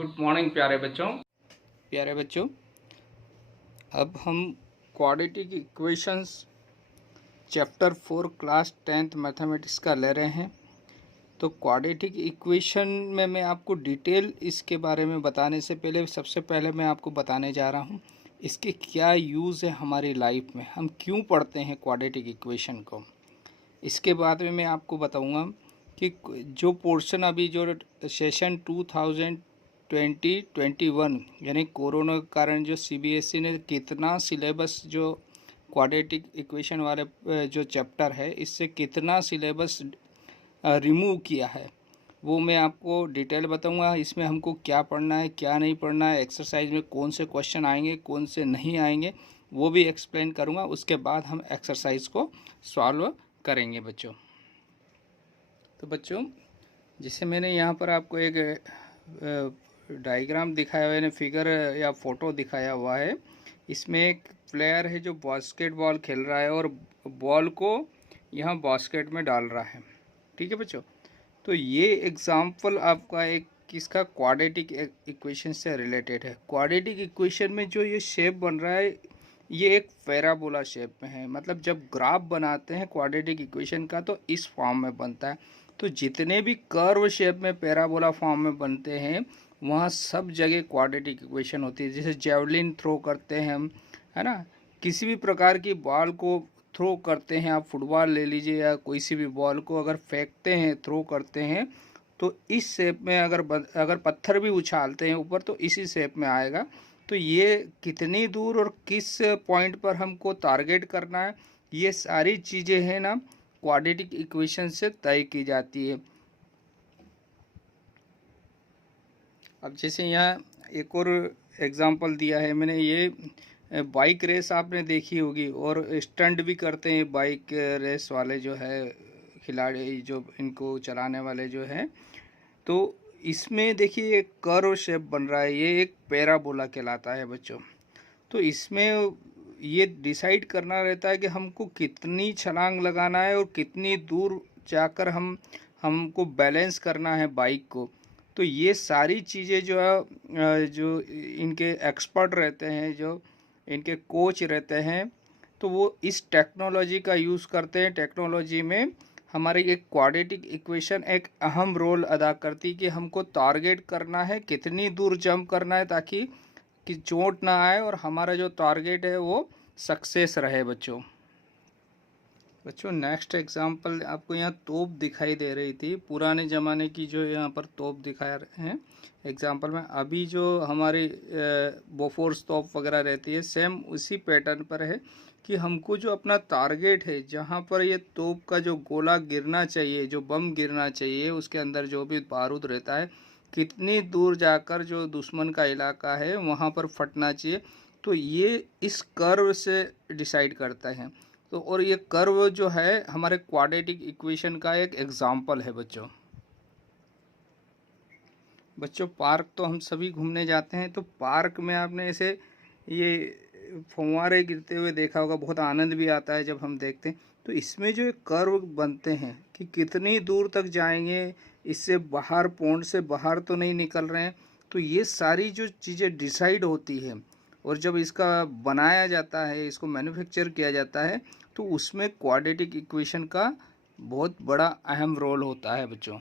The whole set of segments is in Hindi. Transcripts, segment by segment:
गुड मॉर्निंग प्यारे बच्चों, अब हम quadratic equations chapter 4 class 10th mathematics का ले रहे हैं। तो क्वाड्रेटिक इक्वेशन में मैं आपको डिटेल इसके बारे में बताने से पहले सबसे पहले मैं आपको बताने जा रहा हूँ इसके क्या यूज़ है हमारी लाइफ में, हम क्यों पढ़ते हैं क्वाड्रेटिक इक्वेशन को। इसके बाद में मैं आपको बताऊँगा कि जो पोर्शन अभी जो सेशन 2020-21 यानी कोरोना के कारण जो सीबीएसई ने कितना सिलेबस जो क्वाड्रेटिक इक्वेशन वाले जो चैप्टर है इससे कितना सिलेबस रिमूव किया है वो मैं आपको डिटेल बताऊंगा। इसमें हमको क्या पढ़ना है क्या नहीं पढ़ना है, एक्सरसाइज में कौन से क्वेश्चन आएंगे कौन से नहीं आएंगे वो भी एक्सप्लेन करूंगा। उसके बाद हम एक्सरसाइज को सॉल्व करेंगे बच्चों। तो बच्चों जैसे मैंने यहाँ पर आपको एक डायग्राम दिखाया हुआ है, फिगर या फोटो दिखाया हुआ है। इसमें एक प्लेयर है जो बास्केटबॉल खेल रहा है और बॉल को यहाँ बास्केट में डाल रहा है। ठीक है बच्चों, तो ये एग्जाम्पल आपका एक किसका क्वाड्रेटिक इक्वेशन से रिलेटेड है। क्वाड्रेटिक इक्वेशन में जो ये शेप बन रहा है ये एक पैराबोला शेप में है, मतलब जब ग्राफ बनाते हैं क्वाड्रेटिक इक्वेशन का तो इस फॉर्म में बनता है। तो जितने भी कर्व शेप में पैराबोला फॉर्म में बनते हैं वहाँ सब जगह क्वाड्रेटिक इक्वेशन होती है। जैसे जेवलिन थ्रो करते हैं हम, है ना, किसी भी प्रकार की बॉल को थ्रो करते हैं, आप फुटबॉल ले लीजिए या कोई सी भी बॉल को अगर फेंकते हैं थ्रो करते हैं तो इस शेप में अगर पत्थर भी उछालते हैं ऊपर तो इसी शेप में आएगा। तो ये कितनी दूर और किस पॉइंट पर हमको टारगेट करना है ये सारी चीज़ें हैं ना क्वाड्रेटिक इक्वेशन से तय की जाती है। अब जैसे यहाँ एक और एग्जांपल दिया है मैंने, ये बाइक रेस आपने देखी होगी और स्टंट भी करते हैं बाइक रेस वाले जो है खिलाड़ी, जो इनको चलाने वाले जो है। तो इसमें देखिए एक कर्व शेप बन रहा है, ये एक पैराबोला कहलाता है बच्चों। तो इसमें ये डिसाइड करना रहता है कि हमको कितनी छलांग लगाना है और कितनी दूर जाकर हमको बैलेंस करना है बाइक को। तो ये सारी चीज़ें जो है जो इनके एक्सपर्ट रहते हैं, जो इनके कोच रहते हैं, तो वो इस टेक्नोलॉजी का यूज़ करते हैं। टेक्नोलॉजी में हमारी एक क्वाड्रेटिक इक्वेशन एक अहम रोल अदा करती कि हमको टारगेट करना है कितनी दूर जंप करना है ताकि कि चोट ना आए और हमारा जो टारगेट है वो सक्सेस रहे बच्चों। नेक्स्ट एग्जांपल आपको यहाँ तोप दिखाई दे रही थी, पुराने ज़माने की जो यहाँ पर तोप दिखा रहे हैं एग्जांपल में। अभी जो हमारी बोफोर्स तोप वगैरह रहती है सेम उसी पैटर्न पर है कि हमको जो अपना टारगेट है जहाँ पर ये तोप का जो गोला गिरना चाहिए, जो बम गिरना चाहिए, उसके अंदर जो भी बारूद रहता है कितनी दूर जाकर जो दुश्मन का इलाका है वहाँ पर फटना चाहिए। तो ये इस कर्व से डिसाइड करता है। तो और ये कर्व जो है हमारे क्वाड्रेटिक इक्वेशन का एक एग्जाम्पल है बच्चों। पार्क तो हम सभी घूमने जाते हैं, तो पार्क में आपने ऐसे ये फव्वारे गिरते हुए देखा होगा, बहुत आनंद भी आता है जब हम देखते हैं। तो इसमें जो एक कर्व बनते हैं कि कितनी दूर तक जाएंगे, इससे बाहर पॉइंट से बाहर तो नहीं निकल रहे हैं। तो ये सारी जो चीज़ें डिसाइड होती है और जब इसका बनाया जाता है, इसको मैन्युफैक्चर किया जाता है, तो उसमें क्वाड्रेटिक इक्वेशन का बहुत बड़ा अहम रोल होता है बच्चों।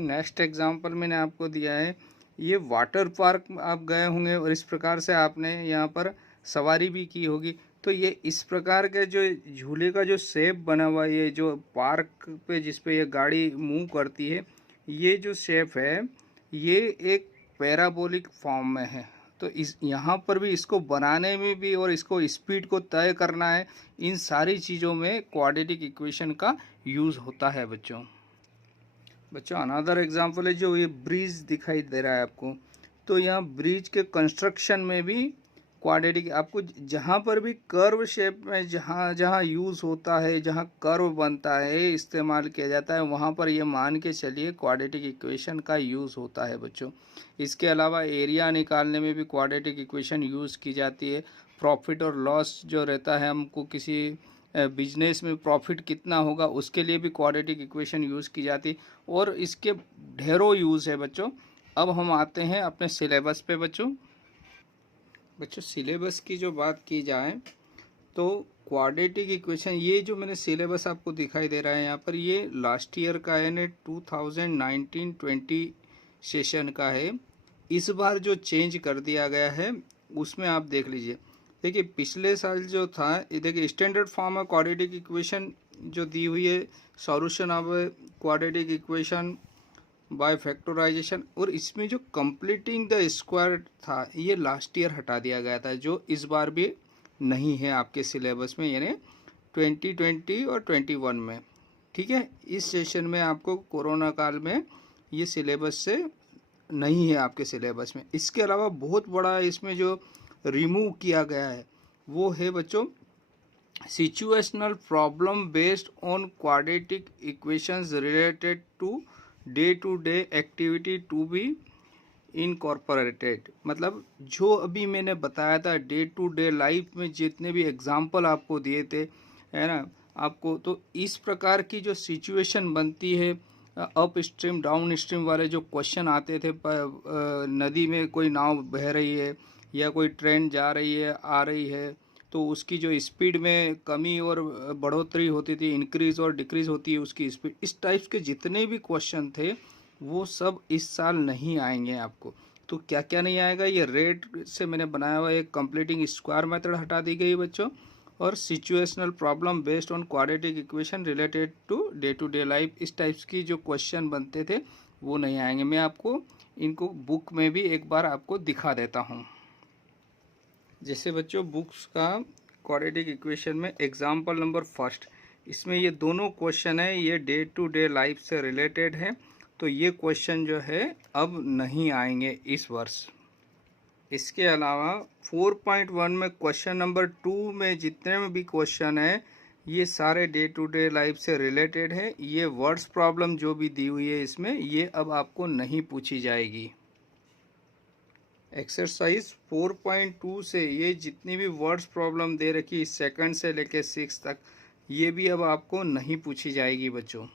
नेक्स्ट एग्जांपल मैंने आपको दिया है, ये वाटर पार्क आप गए होंगे और इस प्रकार से आपने यहाँ पर सवारी भी की होगी। तो ये इस प्रकार के जो झूले का जो शेप बना हुआ है, ये जो पार्क पे जिस पे ये गाड़ी मूव करती है, ये जो शेप है ये एक पैराबोलिक फॉर्म में है। तो इस यहाँ पर भी इसको बनाने में भी और इसको स्पीड को तय करना है, इन सारी चीज़ों में क्वाड्रेटिक इक्वेशन का यूज़ होता है बच्चों। अनदर एग्जांपल है जो ये ब्रिज दिखाई दे रहा है आपको। तो यहाँ ब्रिज के कंस्ट्रक्शन में भी क्वाड्रेटिक आपको जहाँ पर भी कर्व शेप में जहाँ जहाँ यूज़ होता है, जहाँ कर्व बनता है, इस्तेमाल किया जाता है, वहाँ पर ये मान के चलिए क्वाड्रेटिक इक्वेशन का यूज़ होता है बच्चों। इसके अलावा एरिया निकालने में भी क्वाड्रेटिक इक्वेशन यूज़ की जाती है। प्रॉफिट और लॉस जो रहता है, हमको किसी बिजनेस में प्रॉफिट कितना होगा उसके लिए भी क्वाड्रेटिक इक्वेशन यूज़ की जाती है। और इसके ढेरों यूज़ है बच्चों। अब हम आते हैं अपने सिलेबस पे बच्चों। सिलेबस की जो बात की जाए तो क्वाड्रेटिक इक्वेशन, ये जो मैंने सिलेबस आपको दिखाई दे रहा है यहाँ पर, ये लास्ट ईयर का है, 2019-20 सेशन का है। इस बार जो चेंज कर दिया गया है उसमें आप देख लीजिए। देखिए पिछले साल जो था, देखिए standard form of quadratic equation जो दी हुई है, solution of quadratic equation by factorisation, और इसमें जो कंप्लीटिंग द स्क्वायर था ये लास्ट ईयर हटा दिया गया था, जो इस बार भी नहीं है आपके सिलेबस में, यानी 2020 और 21 में। ठीक है, इस सेशन में आपको कोरोना काल में ये सिलेबस से नहीं है आपके सिलेबस में। इसके अलावा बहुत बड़ा इसमें जो रिमूव किया गया है वो है बच्चों situational problem based on quadratic equations related to day to day activity to be incorporated. मतलब जो अभी मैंने बताया था डे टू डे लाइफ में जितने भी एग्जाम्पल आपको दिए थे, है ना आपको, तो इस प्रकार की जो सिचुएशन बनती है, अप स्ट्रीम डाउन स्ट्रीम वाले जो क्वेश्चन आते थे, नदी में कोई नाव बह रही है या कोई ट्रेन जा रही है आ रही है, तो उसकी जो स्पीड में कमी और बढ़ोतरी होती थी, इंक्रीज और डिक्रीज होती है उसकी स्पीड, इस टाइप्स के जितने भी क्वेश्चन थे वो सब इस साल नहीं आएंगे आपको। तो क्या क्या नहीं आएगा, ये रेट से मैंने बनाया हुआ एक कंप्लीटिंग स्क्वायर मेथड हटा दी गई बच्चों, और situational problem based on quadratic equation related to day life, इस टाइप्स की जो क्वेश्चन बनते थे वो नहीं आएंगे। मैं आपको इनको बुक में भी एक बार आपको दिखा देता हूँ। जैसे बच्चों बुक्स का क्वाड्रेटिक इक्वेशन में एग्जाम्पल नंबर फर्स्ट, इसमें ये दोनों क्वेश्चन है, ये डे टू डे लाइफ से रिलेटेड है, तो ये क्वेश्चन जो है अब नहीं आएंगे इस वर्ष। इसके अलावा 4.1 में क्वेश्चन नंबर 2 में जितने में भी क्वेश्चन है ये सारे डे टू डे लाइफ से रिलेटेड है। ये वर्ड्स प्रॉब्लम जो भी दी हुई है इसमें, ये अब आपको नहीं पूछी जाएगी। एक्सरसाइज 4.2 से ये जितनी भी वर्ड्स प्रॉब्लम दे रखी सेकंड से लेके 6 तक, ये भी अब आपको नहीं पूछी जाएगी बच्चों।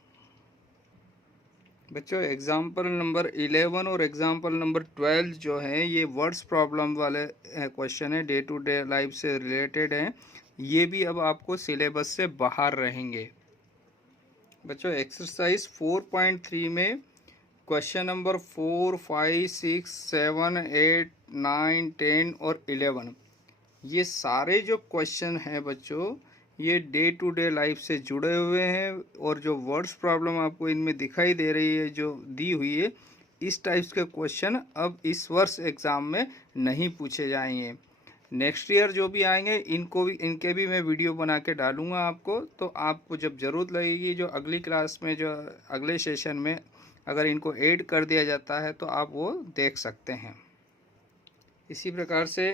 एग्जाम्पल नंबर 11 और एग्जाम्पल नंबर 12 जो है ये वर्ड्स प्रॉब्लम वाले क्वेश्चन है, डे टू डे लाइफ से रिलेटेड हैं, ये भी अब आपको सिलेबस से बाहर रहेंगे। एक्सरसाइज 4.3 में क्वेश्चन नंबर 4, 5, 6, 7, 8, 9, 10 और 11, ये सारे जो क्वेश्चन हैं बच्चों ये डे टू डे लाइफ से जुड़े हुए हैं, और जो वर्ड्स प्रॉब्लम आपको इनमें दिखाई दे रही है जो दी हुई है, इस टाइप्स के क्वेश्चन अब इस वर्ष एग्ज़ाम में नहीं पूछे जाएंगे। नेक्स्ट ईयर जो भी आएंगे इनके भी मैं वीडियो बना के डालूँगा आपको, तो आपको जब ज़रूरत लगेगी जो अगली क्लास में जो अगले सेशन में अगर इनको ऐड कर दिया जाता है तो आप वो देख सकते हैं। इसी प्रकार से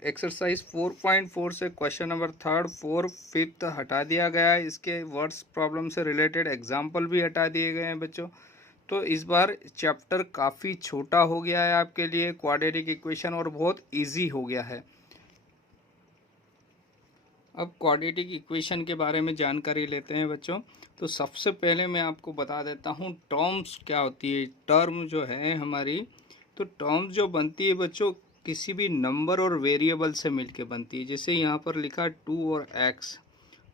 एक्सरसाइज 4.4 से क्वेश्चन नंबर 3, 4, 5 हटा दिया गया है, इसके वर्ड्स प्रॉब्लम से रिलेटेड एग्जाम्पल भी हटा दिए गए हैं बच्चों। तो इस बार चैप्टर काफ़ी छोटा हो गया है आपके लिए क्वाड्रेटिक इक्वेशन, और बहुत इजी हो गया है। अब क्वाड्रेटिक इक्वेशन के बारे में जानकारी लेते हैं बच्चों। तो सबसे पहले मैं आपको बता देता हूँ टर्म्स क्या होती है। टर्म जो है हमारी, तो टर्म्स जो बनती है बच्चों किसी भी नंबर और वेरिएबल से मिलके बनती है। जैसे यहाँ पर लिखा 2 और x,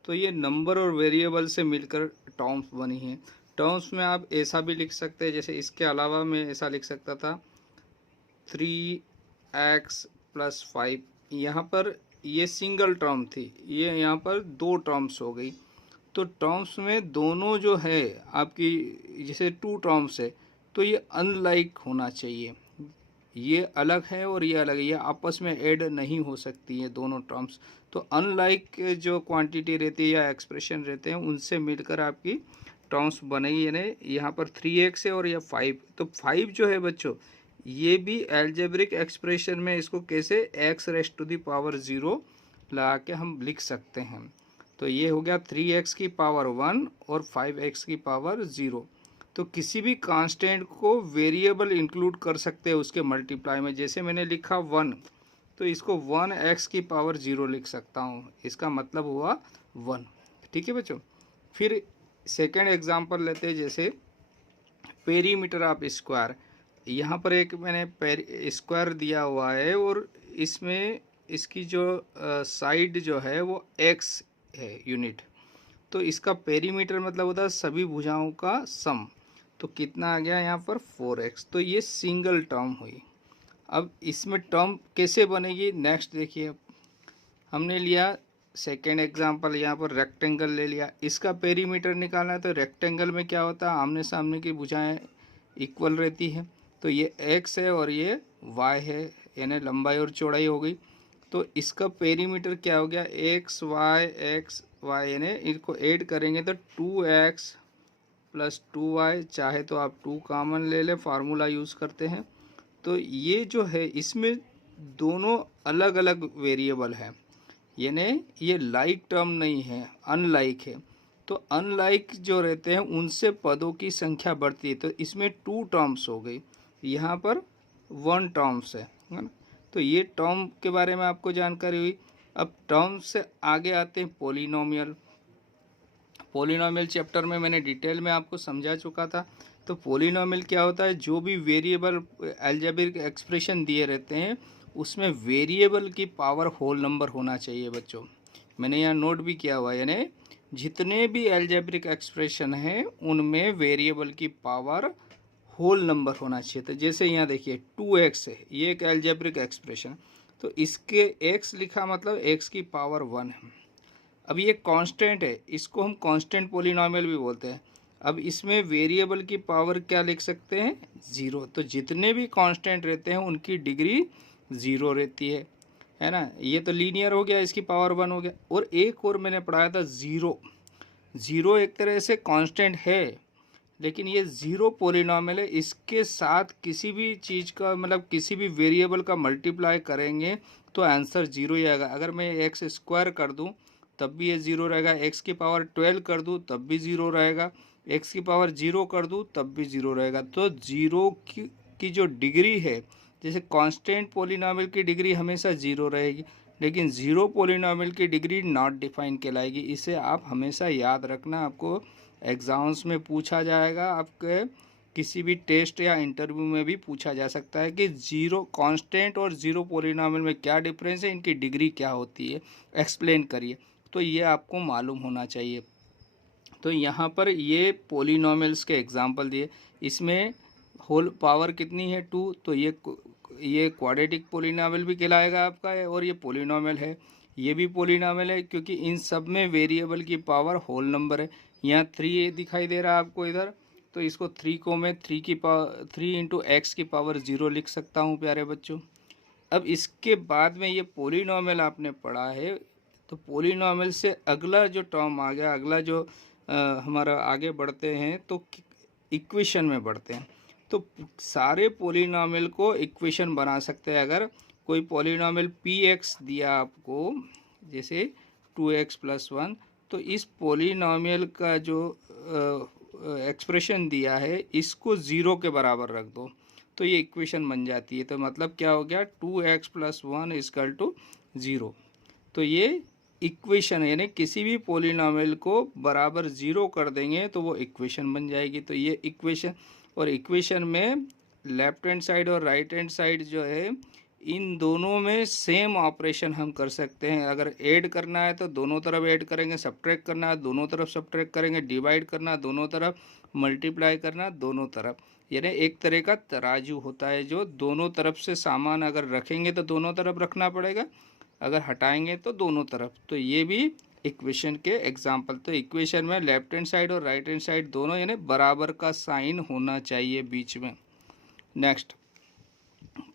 तो ये नंबर और वेरिएबल से मिलकर टर्म्स बनी है। टर्म्स में आप ऐसा भी लिख सकते हैं, जैसे इसके अलावा मैं ऐसा लिख सकता था 3x + 5, यहाँ पर ये सिंगल टर्म थी, ये यहाँ पर 2 टर्म्स हो गई। तो टर्म्स में दोनों जो है आपकी, जैसे 2 टर्म्स है तो ये अनलाइक होना चाहिए, ये अलग है और ये अलग है, ये आपस में ऐड नहीं हो सकती है दोनों टर्म्स। तो अनलाइक जो क्वांटिटी रहती है या एक्सप्रेशन रहते हैं उनसे मिलकर आपकी टर्म्स बनेगी। यानी यहाँ पर 3x है और यह 5, तो 5 जो है बच्चों ये भी एल्जेब्रिक एक्सप्रेशन में इसको कैसे x⁻0 लगा के हम लिख सकते हैं। तो ये हो गया 3x⁻1 और 5x⁻0। तो किसी भी कांस्टेंट को वेरिएबल इंक्लूड कर सकते हैं उसके मल्टीप्लाई में। जैसे मैंने लिखा 1, तो इसको 1x⁻0 लिख सकता हूँ, इसका मतलब हुआ 1। ठीक है बच्चों। फिर सेकेंड एग्जांपल लेते हैं, जैसे पेरीमीटर ऑफ स्क्वायर। यहाँ पर एक मैंने स्क्वायर दिया हुआ है और इसमें इसकी जो साइड जो है वो x है यूनिट, तो इसका पेरीमीटर मतलब होता है सभी भुजाओं का सम। तो कितना आ गया यहाँ पर 4x। तो ये सिंगल टर्म हुई। अब इसमें टर्म कैसे बनेगी नेक्स्ट देखिए। हमने लिया सेकेंड एग्जांपल, यहाँ पर रेक्टेंगल ले लिया, इसका पेरीमीटर निकालना है। तो रेक्टेंगल में क्या होता है, आमने सामने की भुजाएं इक्वल रहती है। तो ये x है और ये y है, यानी लंबाई और चौड़ाई हो गई। तो इसका पेरीमीटर क्या हो गया, x y, यानी इनको ऐड करेंगे तो 2x प्लस 2y, चाहे तो आप 2 कॉमन ले लें, फार्मूला यूज़ करते हैं। तो ये जो है इसमें दोनों अलग अलग वेरिएबल हैं, यानी ये लाइक टर्म नहीं है, अनलाइक है। तो अनलाइक जो रहते हैं उनसे पदों की संख्या बढ़ती है। तो इसमें 2 टर्म्स हो गई, यहाँ पर 1 टर्म्स है ना। तो ये टर्म के बारे में आपको जानकारी हुई। अब टर्म से आगे आते हैं पॉलिनोमियल। पॉलिनोमियल चैप्टर में मैंने डिटेल में आपको समझा चुका था। तो पॉलिनोमियल क्या होता है, जो भी वेरिएबल अलजेब्रिक एक्सप्रेशन दिए रहते हैं उसमें वेरिएबल की पावर होल नंबर होना चाहिए बच्चों। मैंने यहाँ नोट भी किया हुआ है, यानी जितने भी अलजेब्रिक एक्सप्रेशन हैं उनमें वेरिएबल की पावर होल नंबर होना चाहिए। तो जैसे यहाँ देखिए 2x है, ये एक अलजेब्रिक एक्सप्रेशन, तो इसके x लिखा मतलब x की पावर 1 है। अब ये कांस्टेंट है, इसको हम कांस्टेंट पॉलिनोमियल भी बोलते हैं। अब इसमें वेरिएबल की पावर क्या लिख सकते हैं, 0। तो जितने भी कांस्टेंट रहते हैं उनकी डिग्री 0 रहती है ना। ये तो लीनियर हो गया, इसकी पावर 1 हो गया। और एक और मैंने पढ़ाया था ज़ीरो एक तरह से कांस्टेंट है, लेकिन ये 0 पॉलिनोमियल है। इसके साथ किसी भी चीज़ का मतलब किसी भी वेरिएबल का मल्टीप्लाई करेंगे तो आंसर 0 ही आएगा। अगर मैं एक्स स्क्वायर कर दूं तब भी ये 0 रहेगा, एक्स की पावर 12 कर दूं तब भी 0 रहेगा, एक्स की पावर 0 कर दूं तब भी 0 रहेगा। तो 0 की जो डिग्री है, जैसे कांस्टेंट पॉलिनोमियल की डिग्री हमेशा 0 रहेगी, लेकिन 0 पॉलिनोमियल की डिग्री नॉट डिफाइन कहलाएगी। इसे आप हमेशा याद रखना, आपको एग्ज़ाम्स में पूछा जाएगा, आपके किसी भी टेस्ट या इंटरव्यू में भी पूछा जा सकता है कि 0 कांस्टेंट और 0 पॉलिनोमियल में क्या डिफरेंस है, इनकी डिग्री क्या होती है, एक्सप्लेन करिए। तो ये आपको मालूम होना चाहिए। तो यहाँ पर ये पॉलिनोमियल्स के एग्जांपल दिए, इसमें होल पावर कितनी है 2, तो ये क्वाड्रेटिक पॉलिनोमियल भी कहलाएगा आपका है, और ये पॉलिनोमियल है, ये भी पॉलिनोमियल है, क्योंकि इन सब में वेरिएबल की पावर होल नंबर है। यहाँ 3 दिखाई दे रहा है आपको इधर, तो इसको 3 को मैं 3 इंटू एक्स की पावर 0 लिख सकता हूँ प्यारे बच्चों। अब इसके बाद में ये पॉलिनोमियल आपने पढ़ा है, तो पॉलिनोमियल से अगला जो टर्म आ गया, अगला जो हमारा आगे बढ़ते हैं तो इक्वेशन में बढ़ते हैं। तो सारे पॉलिनोमियल को इक्वेशन बना सकते हैं। अगर कोई पॉलिनोमियल px दिया आपको, जैसे 2x प्लस 1, तो इस पॉलिनोमियल का जो एक्सप्रेशन दिया है इसको 0 के बराबर रख दो तो ये इक्वेशन बन जाती है। तो मतलब क्या हो गया, 2x प्लस 1 इजकल टू 0। तो ये इक्वेशन है, यानी किसी भी पॉलिनोमियल को बराबर 0 कर देंगे तो वो इक्वेशन बन जाएगी। तो ये इक्वेशन, और इक्वेशन में लेफ्ट हैंड साइड और राइट हैंड साइड जो है, इन दोनों में सेम ऑपरेशन हम कर सकते हैं। अगर ऐड करना है तो दोनों तरफ ऐड करेंगे, सब्ट्रैक्ट करना है दोनों तरफ सब्ट्रैक्ट करेंगे, डिवाइड करना है दोनों तरफ, मल्टीप्लाई करना दोनों तरफ। यानी एक तरह का तराजू होता है जो दोनों तरफ से सामान अगर रखेंगे तो दोनों तरफ रखना पड़ेगा, अगर हटाएंगे तो दोनों तरफ। तो ये भी इक्वेशन के एग्जाम्पल। तो इक्वेशन में लेफ्ट हैंड साइड और राइट हैंड साइड दोनों यानी बराबर का साइन होना चाहिए बीच में। Next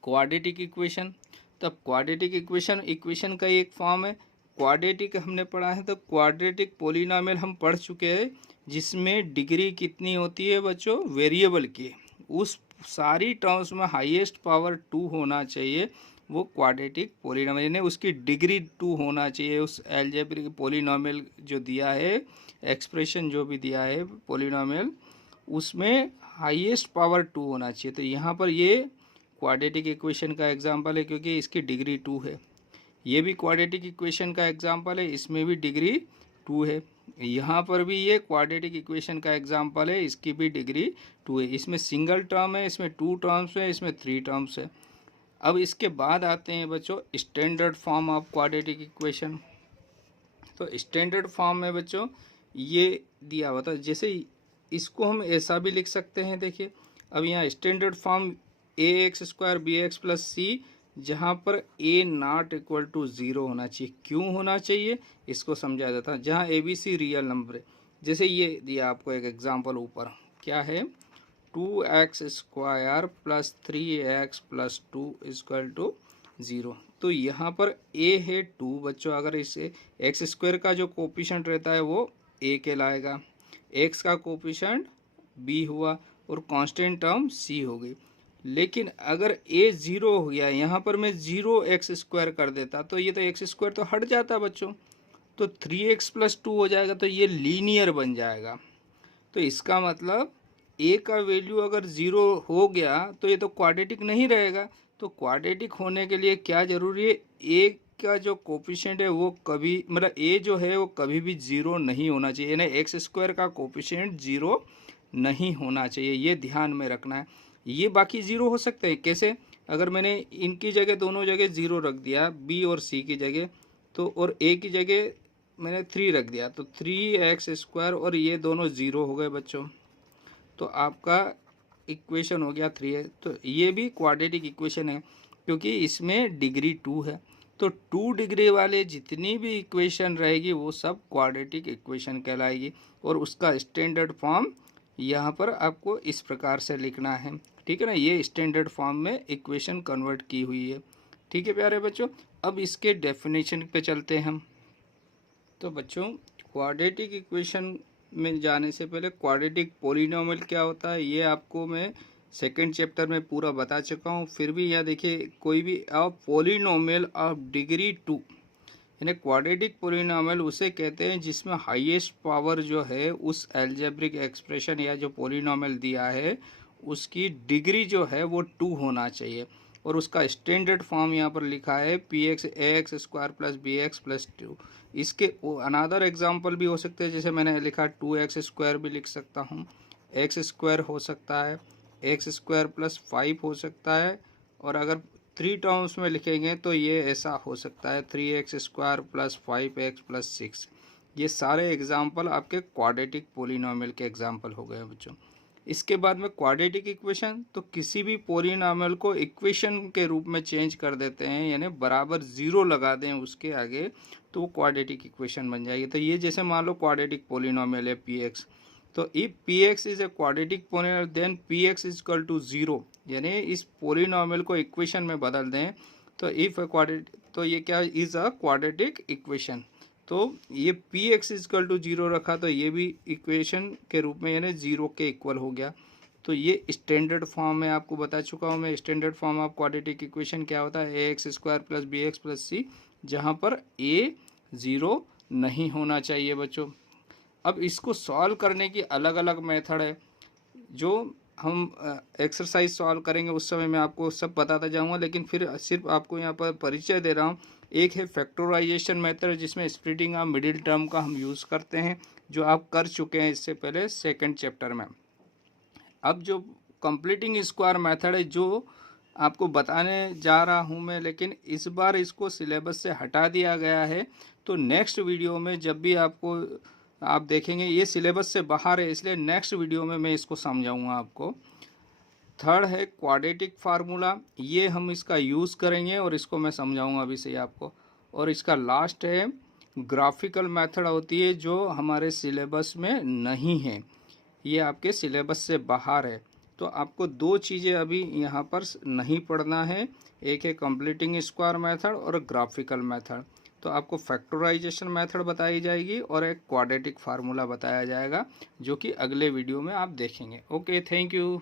quadratic equation. तो क्वाड्रेटिक इक्वेशन का एक फॉर्म है। क्वाड्रेटिक हमने पढ़ा है, तो क्वाड्रेटिक पॉलिनोमियल हम पढ़ चुके हैं, जिसमें डिग्री कितनी होती है बच्चों, वेरिएबल की, उस सारी टर्म्स में हाईएस्ट पावर 2 होना चाहिए, वो क्वाड्रेटिक पॉलिनोमियल, यानी उसकी डिग्री 2 होना चाहिए। उस अलजेब्रिक पॉलिनोमियल जो दिया है, एक्सप्रेशन जो भी दिया है पॉलिनोमियल, उसमें हाईएस्ट पावर 2 होना चाहिए। तो यहाँ पर ये क्वाड्रेटिक इक्वेशन का एग्जांपल है, क्योंकि इसकी डिग्री 2 है। ये भी क्वाड्रेटिक इक्वेशन का एग्जांपल है, इसमें भी डिग्री 2 है। यहाँ पर भी ये क्वाड्रेटिक इक्वेशन का एग्जांपल है, इसकी भी डिग्री 2 है। इसमें सिंगल टर्म है, इसमें 2 टर्म्स है, इसमें 3 टर्म्स है। अब इसके बाद आते हैं बच्चों standard form of quadratic equation. तो स्टैंडर्ड फॉर्म में बच्चों ये दिया हुआ था, जैसे इसको हम ऐसा भी लिख सकते हैं। देखिए अब यहाँ standard form ax² bx plus c, जहाँ पर a नॉट इक्वल टू 0 होना चाहिए। क्यों होना चाहिए इसको समझाया जाता है। जहाँ a b c real number है, जैसे ये दिया आपको एक एग्जांपल ऊपर, क्या है 2x² plus 3x plus 2 equal to 0। तो यहाँ पर a है 2 बच्चों, अगर इसे x² का जो कोफिशिएंट रहता है वो a कहलाएगा, x का कोफिशिएंट b हुआ और कांस्टेंट टर्म c हो गई। लेकिन अगर a 0 हो गया, यहाँ पर मैं 0x² कर देता तो ये तो x² तो हट जाता बच्चों, तो 3x प्लस 2 हो जाएगा, तो ये लीनियर बन जाएगा। तो इसका मतलब a का वैल्यू अगर 0 हो गया तो ये तो क्वाड्रेटिक नहीं रहेगा। तो क्वाड्रेटिक होने के लिए क्या जरूरी है, a का जो कोफिशिएंट है वो कभी, मतलब a जो है वो कभी भी 0 नहीं होना चाहिए, यानी x² का कोफिशिएंट 0 नहीं होना चाहिए, ये ध्यान में रखना है। ये बाकी 0 हो सकते हैं, कैसे, अगर मैंने इनकी जगह दोनों जगह 0 रख दिया, b और c की जगह, तो और a की जगह मैंने 3 रख दिया, तो 3x² और ये दोनों 0 हो गए बच्चों। तो आपका इक्वेशन हो गया 3 है। तो ये भी क्वाड्रेटिक इक्वेशन है क्योंकि इसमें डिग्री 2 है। तो 2 डिग्री वाले जितनी भी इक्वेशन रहेगी वो सब क्वाड्रेटिक इक्वेशन कहलाएगी, और उसका स्टैंडर्ड फॉर्म यहाँ पर आपको इस प्रकार से लिखना है, ठीक है ना। ये स्टैंडर्ड फॉर्म में इक्वेशन कन्वर्ट की हुई है, ठीक है प्यारे बच्चों। अब इसके डेफिनेशन पे चलते हैं हम। तो बच्चों क्वाड्रेटिक इक्वेशन में जाने से पहले क्वाड्रेटिक पॉलिनोमियल क्या होता है ये आपको मैं सेकंड चैप्टर में पूरा बता चुका हूँ। फिर भी यहाँ देखिए, कोई भी पॉलिनोमियल ऑफ डिग्री 2, यानी क्वाड्रेटिक पॉलिनोमियल उसे कहते हैं जिसमें हाईएस्ट पावर जो है उस अलजेब्रिक एक्सप्रेशन या जो पॉलिनोमियल दिया है उसकी डिग्री जो है वो 2 होना चाहिए, और उसका स्टैंडर्ड फॉर्म यहाँ पर लिखा है px ax² plus bx plus 2। इसके अनदर एग्जांपल भी हो सकते हैं, जैसे मैंने लिखा 2x² भी लिख सकता हूँ, x² हो सकता है, x² प्लस 5 हो सकता है, और अगर 3 टर्म्स में लिखेंगे तो ये ऐसा हो सकता है 3x² प्लस 5x प्लस 6। ये सारे एग्जाम्पल आपके क्वाड्रेटिक पॉलिनोमियल के एग्जाम्पल हो गए बच्चों। इसके बाद में क्वाड्रेटिक इक्वेशन, तो किसी भी पॉलिनोमियल को इक्वेशन के रूप में चेंज कर देते हैं, यानी बराबर 0 लगा दें उसके आगे, तो वो क्वाड्रेटिक इक्वेशन बन जाएगी। तो ये जैसे मान लो क्वाड्रेटिक पॉलिनोमियल है px, तो if px is a quadratic polynomial then px is equal to 0, यानी इस पॉलिनोमियल को इक्वेशन में बदल दें तो इफ क्वाड्रेटिक, तो ये क्या इज अ क्वाड्रेटिक इक्वेशन। तो ये px इज इक्वल टू 0 रखा तो ये भी इक्वेशन के रूप में यानी 0 के इक्वल हो गया। तो ये स्टैंडर्ड फॉर्म में आपको बता चुका हूँ मैं। Standard form of quadratic equation क्या होता है, ax² plus bx plus c, जहाँ पर a 0 नहीं होना चाहिए बच्चों। अब इसको सॉल्व करने की अलग अलग मेथड है, जो हम एक्सरसाइज सॉल्व करेंगे उस समय मैं आपको सब बताता जाऊंगा, लेकिन फिर सिर्फ आपको यहाँ पर परिचय दे रहा हूँ। एक है फैक्टराइजेशन मेथड, जिसमें स्प्लिटिंग ऑफ मिडिल टर्म का हम यूज़ करते हैं, जो आप कर चुके हैं इससे पहले सेकंड चैप्टर में। अब जो कंप्लीटिंग स्क्वायर मेथड है जो आपको बताने जा रहा हूँ मैं, लेकिन इस बार इसको सिलेबस से हटा दिया गया है। तो नेक्स्ट वीडियो में जब भी आपको आप देखेंगे ये सिलेबस से बाहर है, इसलिए नेक्स्ट वीडियो में मैं इसको समझाऊंगा आपको। थर्ड है क्वाड्रेटिक फार्मूला, ये हम इसका यूज़ करेंगे और इसको मैं समझाऊंगा अभी से आपको। और इसका लास्ट है ग्राफिकल मेथड होती है, जो हमारे सिलेबस में नहीं है, ये आपके सिलेबस से बाहर है। तो आपको 2 चीज़ें अभी यहाँ पर नहीं पढ़ना है, एक है कंप्लीटिंग स्क्वायर मेथड और ग्राफिकल मेथड। तो आपको फैक्टराइजेशन मेथड बताई जाएगी और एक क्वाड्रेटिक फार्मूला बताया जाएगा, जो कि अगले वीडियो में आप देखेंगे। Okay, thank you.